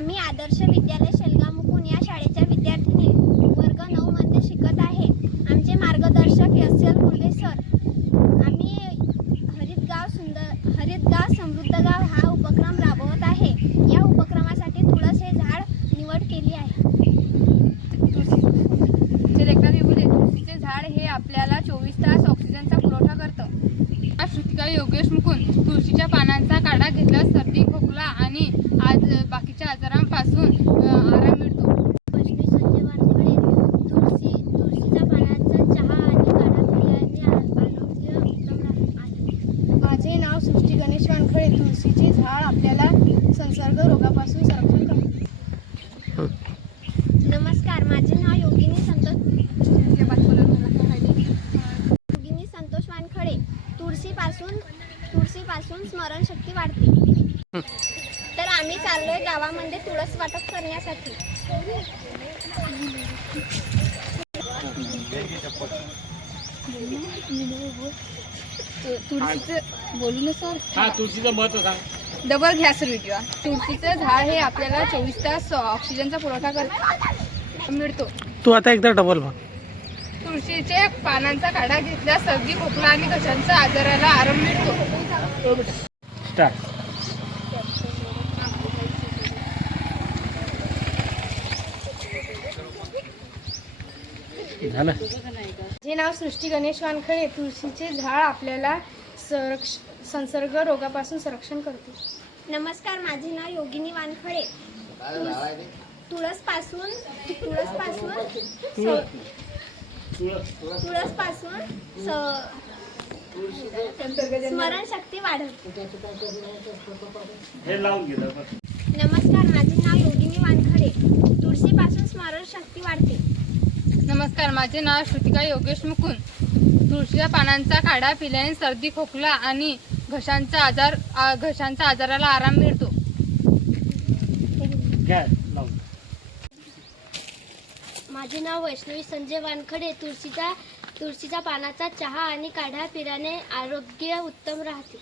आम्ही आदर्श विद्यालय शेलगाव मुकुंद या शाळेच्या विद्यार्थिनी वर्ग 9 मध्ये शिकत आहे। आमचे मार्गदर्शक एस.एल. कुलवे सर। आम्ही हरित गाव समृद्ध गाव हा उपक्रम राबवत आहे। या उपक्रमासाठी तुळस हे झाड निवड केली आहे। तुळशीचे झाड हे आपल्याला 24 तास ऑक्सिजनचा पुरवठा करतं। श्रुतिका योगेश मुकुंद। तुळशीच्या पानांचा काढा घेतल्यास सर्दी खोकला आणि बाकीच्या आजारांपासून आराम मिळतो। वैष्णवी संजय वानखडे। तुळशीच्या पानांचा चहा आणि काढा पिल्याने आरोग्य उत्तम राहते। माझे नाव सृष्टी गणेश वानखडे। तुळशीचे झाड आपल्याला संसर्ग रोगापासून संरक्षण करते। नमस्कार, माझे नाव योगिनी संतोष वानखडे। तुळशीपासून स्मरणशक्ती वाढते। तर आम्ही चाललोय गावामध्ये तुळस वाटप करण्यासाठी। तुळशीचं महत्त्व सांग। डबल घ्या सर व्हिडिओ। तुळशीचं झाड हे आपल्याला 24 तास ऑक्सिजनचा पुरवठा मिळतो। तू आता एकदा डबल बघ। तुळशीचे पानांचा काढा घेतल्यास सर्दी खोकला आणि घशांच्या आजाराला आराम मिळतो। स्टार्ट। झालं। माझे नाव सृष्टी गणेश वानखडे। तुळशीचे झाड आपल्याला संसर्ग रोगापासून संरक्षण करते। नमस्कार, माझे नाव योगिनी वानखडे। तुळसपासून स्मरणशक्ती वाढवते। नमस्कार, माझे नाव योगिनी वानखडे। तुळशीपासून स्मरणशक्ती वाढते। नमस्कार, माझे नाव श्रुतिका योगेश मुकुंद। तुळशीच्या पानांचा काढा पिल्याने सर्दी खोकला आणि घशांच्या आजाराला आराम मिळतो। माझे नाव वैष्णवी संजय वानखडे। तुळशीच्या पानाचा चहा आणि काढा पिल्याने आरोग्य उत्तम राहते।